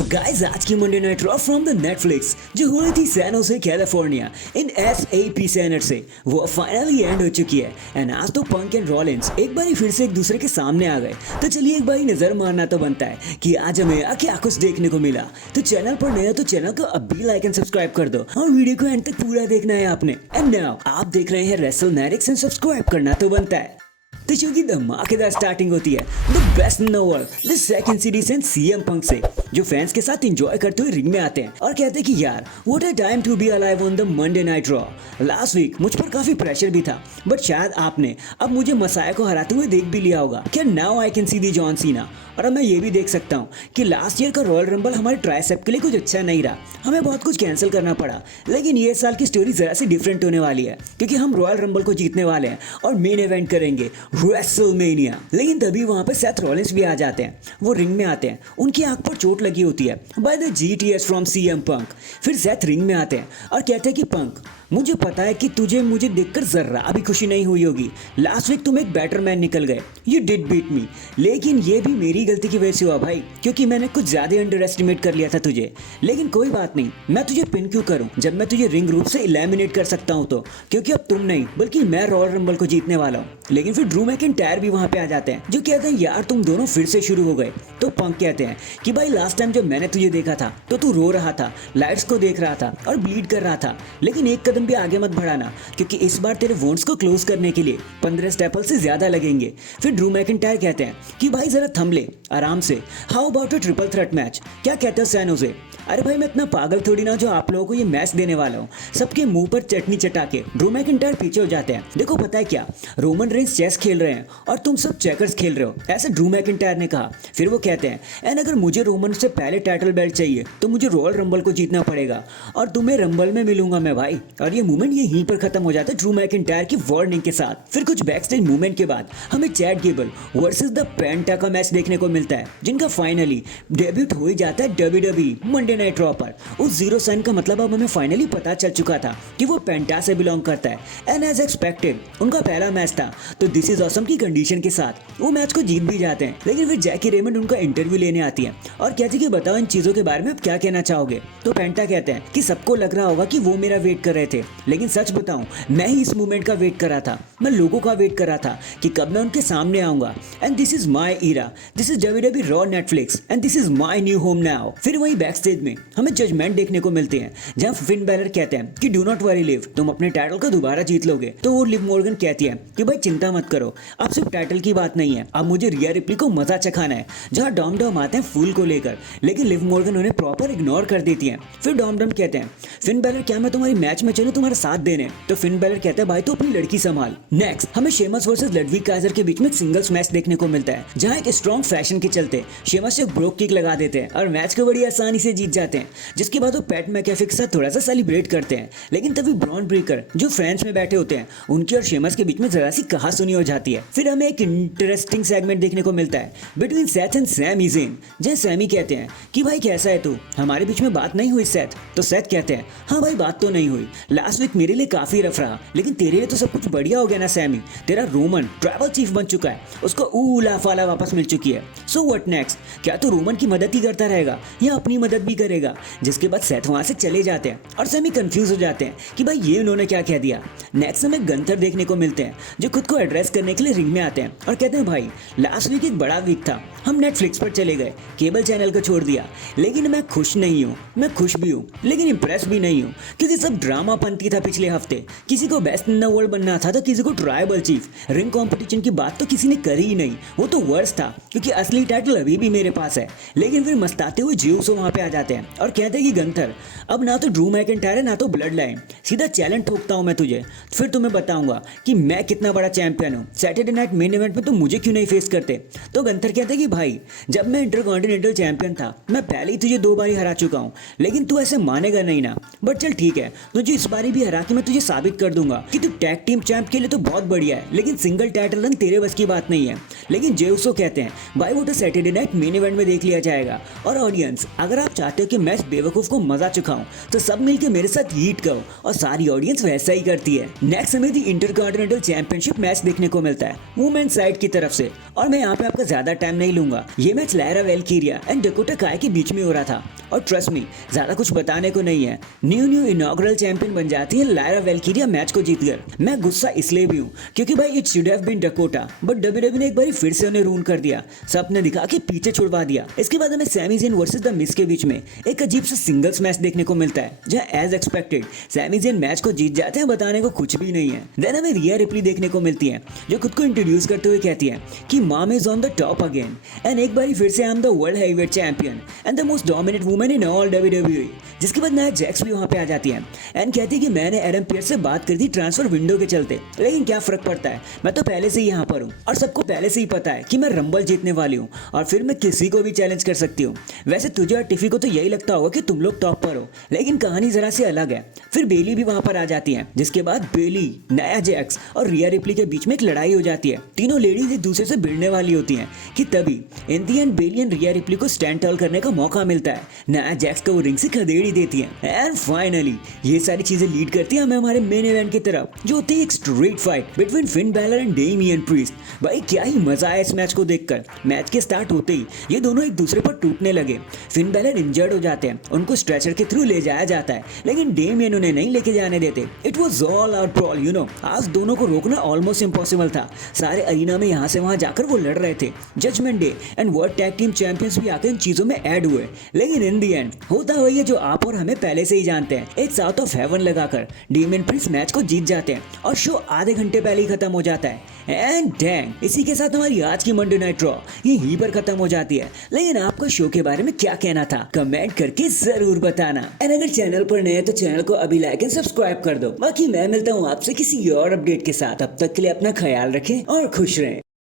So guys आज की Monday night raw from the Netflix जो हुई थी सैन होसे कैलिफोर्निया इन SAP सेनेट से वो फाइनली एंड हो चुकी है। एंड आज तो पंक एंड रॉलिंस एक बार फिर से एक दूसरे के सामने आ गए। तो चलिए एक बार नजर मारना तो बनता है कि आज हमें क्या कुछ देखने को मिला। तो चैनल पर नया तो चैनल को अब भी लाइक एंड सब्सक्राइब कर दो और वीडियो को एंड तक पूरा देखना है आपने। एंड नाउ आप देख रहे हैं रेसलमैनिक्स एंड सब्सक्राइब करना तो बनता है। तो चूंकि धमाकेदार स्टार्टिंग होती है the best in the world the second series and CM पंक से जो फैंस के साथ एंजॉय करते हुए रिंग में आते हैं और कहते हैं कि यार what a time to be alive on the Monday night Raw. Last week मुझ पर काफी प्रेशर भी था बट शायद आपने अब मुझे मसाया को हराते हुए देख भी लिया होगा। क्या now I can see the John Cena. और अब मैं ये भी देख सकता हूँ कि लास्ट ईयर का रॉयल रंबल हमारे ट्राइसेप के लिए कुछ अच्छा नहीं रहा, हमें बहुत कुछ कैंसिल करना पड़ा। लेकिन ये साल की स्टोरी जरा सी डिफरेंट होने वाली है क्योंकि हम रॉयल रंबल को जीतने वाले हैं और मेन इवेंट करेंगे रेसलमेनिया। लेकिन तभी वहां पर सेथ रॉलिंस भी आ जाते हैं। वो रिंग में आते हैं, उनकी आंख पर चोट लगी होती है by the GTS from CM पंक। फिर सेथ रिंग में आते हैं और कहते हैं कि पंक मुझे पता है कि तुझे मुझे देखकर जर्रा भी खुशी नहीं हुई होगी। लास्ट वीक तुम एक बेटर मैन निकल गए, यू डिड बीट मी। लेकिन ये भी मेरी गलती की वजह से हुआ भाई क्योंकि मैंने कुछ ज्यादा अंडर एस्टिमेट कर लिया था तुझे। लेकिन कोई बात नहीं, मैं तुझे पिन क्यों करूं जब मैं तुझे रिंग रूप से एलिमिनेट कर सकता हूं। तो क्योंकि अब तुम नहीं बल्कि मैं रॉयल रंबल को जीतने वाला हूं। लेकिन फिर ड्रू मैकिंटायर भी वहां पे आ जाते हैं जो कहते हैं यार तुम दोनों फिर से शुरू हो गए। तो पंक कहते हैं कि भाई लास्ट टाइम जब मैंने तुझे देखा था तो तू रो रहा था, लाइट्स को देख रहा था और ब्लीड कर रहा था। लेकिन एक कदम भी आगे मत बढ़ाना क्योंकि इस बार तेरे वोन्स को क्लोज करने के लिए 15 स्टेपल से ज्यादा लगेंगे। फिर ड्रू मैकिंटायर कहते हैं कि भाई जरा थम ले आराम से, how about a triple threat match. क्या कहते हो सैन होसे। अरे भाई मैं इतना पागल थोड़ी ना जो आप लोगों को ये मैच देने वाला हूँ। सबके मुंह पर चटनी चटा के ड्रू मैकिंटायर पीछे हो जाते हैं। देखो पता है क्या, रोमन रेंस चेस खेल रहे हैं और तुम सब चेकर्स खेल रहे हो, ऐसे ड्रू मैकिंटायर ने कहा। फिर वो कहते हैं एंड अगर मुझे रोमन से पहले टाइटल बेल्ट चाहिए तो मुझे रॉयल रंबल को जीतना पड़ेगा और तुम्हें रंबल में मिलूंगा मैं भाई। और ये मूवमेंट यहीं पर खत्म हो जाता है ड्रू मैकिंटायर की वार्निंग के साथ। फिर कुछ बैक स्टेज मूवमेंट के बाद हमें चैट गेबल वर्सेस द पेंटा का मैच देखने को मिलता है जिनका फाइनली डेब्यूट हो ही जाता है WWE मंडे नाइट रॉ पर। उस जीरो साइन का मतलब अब हमें फाइनली पता चल चुका था कि वो पेंटा से बिलोंग करता है। एंड एज एक्सपेक्टेड उनका पहला मैच था तो दिस इज ऑसम की कंडीशन के साथ वो मैच को जीत भी जाते हैं। लेकिन फिर जैकी रेमंड उनका इंटरव्यू लेने आती है और कहती है कि बताओ इन चीजों के बारे में आप क्या कहना चाहोगे। तो पेंटा कहते हैं कि सबको लग रहा होगा कि वो मेरा वेट कर रहे थे, लेकिन सच बताऊं मैं ही इस मूवमेंट का वेट कर रहा था। मैं लोगों का वेट कर रहा था कि कब मैं उनके सामने आऊंगा। And this is my era, this is WWE Raw Netflix and this is my new home now. फिर वही बैक स्टेज में हमें जजमेंट देखने को मिलते हैं जहां फिन बैलर कहते हैं कि डू नॉट वरी लिव, तुम अपने टाइटल को दोबारा जीत लोगे। तो वो लिव मॉर्गन कहती है कि भाई चिंता मत करो, अब सिर्फ टाइटल की बात नहीं है, अब मुझे रिया रिप्ली को मजा चखाना है। जहां डॉम डॉम आते हैं फूल को लेकर, लेकिन लिव मॉर्गन उन्हें प्रॉपर इग्नोर कर देती है। फिर डॉम डॉम कहते हैं फिन बैलर क्या मैं तुम्हारी मैच में चलूं तुम्हारा साथ देने। तो फिन बैलर कहता है भाई तो अपनी लड़की संभाल। नेक्स्ट हमें शेमस वर्सेस लडविग काइजर के बीच में सिंगल्स मैच देखने को मिलता है जहां एक स्ट्रॉन्ग फैशन के चलते शेमस एक ब्रोक किक लगा देते हैं और मैच को बड़ी आसानी से जीत जाते हैं। जिसके बाद वो पैट मैकेफे के साथ थोड़ा सा सेलिब्रेट करते हैं। लेकिन तभी ब्रॉन ब्रेकर जो फ्रेंड्स में बैठे होते हैं उनकी और शेमस के बीच में जरा सी कहासुनी हो जाती है। फिर हमें एक इंटरेस्टिंग सेगमेंट देखने को मिलता है between Seth and Sammy Zayn जहाँ सैमी कहते हैं कि भाई कैसा है तू, हमारे बीच में बात नहीं हुई सेथ। तो सेथ कहते हैं हाँ भाई बात तो नहीं हुई, लास्ट वीक मेरे लिए काफी रफ रहा लेकिन तेरे लिए तो सब कुछ बढ़िया हो गया ना सैमी। तेरा रोमन ट्रैवल चीफ बन चुका है, उसको ऊला फाला वापस मिल चुकी है। सो व्हाट नेक्स्ट, क्या तू रोमन की मदद ही करता रहेगा या अपनी मदद भी करेगा। जिसके बाद सेथ वहां से चले जाते हैं और सैमी कंफ्यूज हो जाते हैं कि भाई ये उन्होंने क्या कह दिया। नेक्स्ट हमें गंथर देखने को मिलते हैं जो खुद को एड्रेस करने के लिए रिंग में आते हैं और कहते हैं भाई लास्ट वीक एक बड़ा वीक था, हम नेटफ्लिक्स पर चले गए, केबल चैनल को छोड़ दिया। लेकिन मैं खुश नहीं हूँ, मैं खुश भी हूँ लेकिन इंप्रेस भी नहीं हूँ क्योंकि सब ड्रामा पंती था पिछले हफ्ते। किसी को बेस्ट इन द वर्ल्ड बनना था तो किसी को ट्राइबल चीफ। रिंग कंपटीशन की बात तो किसी ने करी ही नहीं, वो तो वर्स था क्योंकि असली टाइटल अभी भी मेरे पास है। लेकिन फिर मस्ताते हुए जिउसो वहां पे आ जाते हैं और कहते हैं कि गंथर अब ना तो ड्रू मैकिंटायर है ना तो ब्लड लाइन, सीधा चैलेंज ठोकता हूं मैं तुझे, फिर तुम्हें बताऊंगा कि मैं कितना बड़ा चैंपियन हूं। सैटरडे नाइट मेन इवेंट में तुम मुझे क्यों नहीं फेस करते। तो गंथर कहते हैं कि भाई जब मैं इंटरकॉन्टिनेंटल चैंपियन था मैं पहले ही तुझे 2 बार हरा चुका हूं, लेकिन तू ऐसे मानेगा नहीं ना। बट चल ठीक है, तुझे इस बारी भी हरा के मैं तुझे साबित कर दूंगा कि तू टैग टीम चैंप के लिए तो बहुत बढ़िया है लेकिन सिंगल टाइटल रन तेरे बस की बात नहीं है। लेकिन जेउसो कहते हैं भाई वो तो सैटरडे नाइट मेन इवेंट में देख लिया जाएगा। और ऑडियंस अगर आप चाहते हो कि मैच बेवकूफ को मजा चुकाऊं तो सब मिलके मेरे साथ हीट करो और सारी ऑडियंस वैसा ही करती है। नेक्स्ट हमें दी इंटरकॉन्टिनेंटल चैंपियनशिप मैच देखने को मिलता है वुमेन साइड की तरफ से और मैं यहाँ पे आपका ज्यादा टाइम नहीं लूंगा। ये मैच लायरा वेल्कीरिया एंड डकोटा काय के बीच में हो रहा था और ट्रस्ट मी ज्यादा कुछ बताने को नहीं है। न्यू इनॉग्रल चैंपियन बन जाती है लायरा वेल्कीरिया मैच को जीतकर। मैं गुस्सा इसलिए भी हूँ क्योंकि भाई it should have been Dakota, but WWE ने एक बार फिर से उन्हें रून कर दिया, सपने दिखा के पीछे छुड़वा दिया। इसके बाद हमें Sammy Zayn versus the Miz के बीच में एक अजीब सा सिंगल्स मैच देखने को मिलता है जहाँ as expected Sammy Zayn match को जीत जाते हैं, बताने को कुछ भी नहीं है। देन हमें रिया रिप्ली देखने को मिलती है जो खुद को इंट्रोड्यूस करते हुए कहती है कि mom is on the top again and एक बार फिर से I am the world heavyweight champion and the most dominate woman in all WWE. जिसके बाद नाया जैक्स भी वहां पे आ जाती है एंड कहती है कि मैंने एडम पियर्स से बात करी थी ट्रांसफर विंडो के चलते, लेकिन क्या फर्क पड़ता है, मैं तो पहले से ही यहाँ पर हूँ और सबको पहले से ही पता है कि मैं रंबल जीतने वाली हूँ और फिर मैं किसी को भी चैलेंज कर सकती हूँ। वैसे तुझे और टिफी को तो यही लगता होगा कि तुम लोग टॉप पर हो, लेकिन कहानी जरा सी अलग है। फिर बेली भी वहां पर आ जाती है, जिसके बाद बेली, नाया जैक्स और रिया रिप्ली के बीच में एक लड़ाई हो जाती है। तीनों लेडीज एक दूसरे से भिड़ने वाली होती हैं कि तभी in the end Bayley and Rhea Ripley को स्टैंड टॉल करने का मौका मिलता है। नाया जैक्स को वो रिंग से खदेड़ी देती है एंड फाइनली ये सारी चीजें लीड करती है हमें हमारे मेन इवेंट की तरफ, जो होती है एक straight fight between Finn Balor and Damien priest. भाई क्या ही मजा आया इस मैच को देखकर। मैच के स्टार्ट होते ही ये दोनों एक दूसरे पर टूटने लगे। फिन बैलर इंजर्ड हो जाते हैं, उनको स्ट्रेचर के थ्रू ले जाया जाता है, लेकिन डेमियन उन्हें नहीं लेके जाने देते। It was all out brawl, you know. आज दोनों को रोकना ऑलमोस्ट इम्पॉसिबल था। सारे अरीना में यहाँ से वहां जाकर वो लड़ रहे थे। Judgment Day and World Tag Team champions भी आकर इन चीजों में ऐड हुए, लेकिन इन दी एंड होता वही है जो आप और हमें पहले से ही जानते हैं। एक साउथ ऑफ हेवन लगाकर डेमियन प्रीस्ट मैच को जीत जाते हैं और शो आधे घंटे पहले ही खत्म हो जाता है। एंड डैंग, इसी के साथ हमारी आज की मंडे नाइट रॉ यहीं पर खत्म हो जाती है। लेकिन आपको शो के बारे में क्या कहना था कमेंट करके जरूर बताना। एंड अगर चैनल पर नए हैं तो चैनल को अभी लाइक एंड सब्सक्राइब कर दो। बाकी मैं मिलता हूँ आपसे किसी और अपडेट के साथ। अब तक के लिए अपना ख्याल रखें और खुश रहें।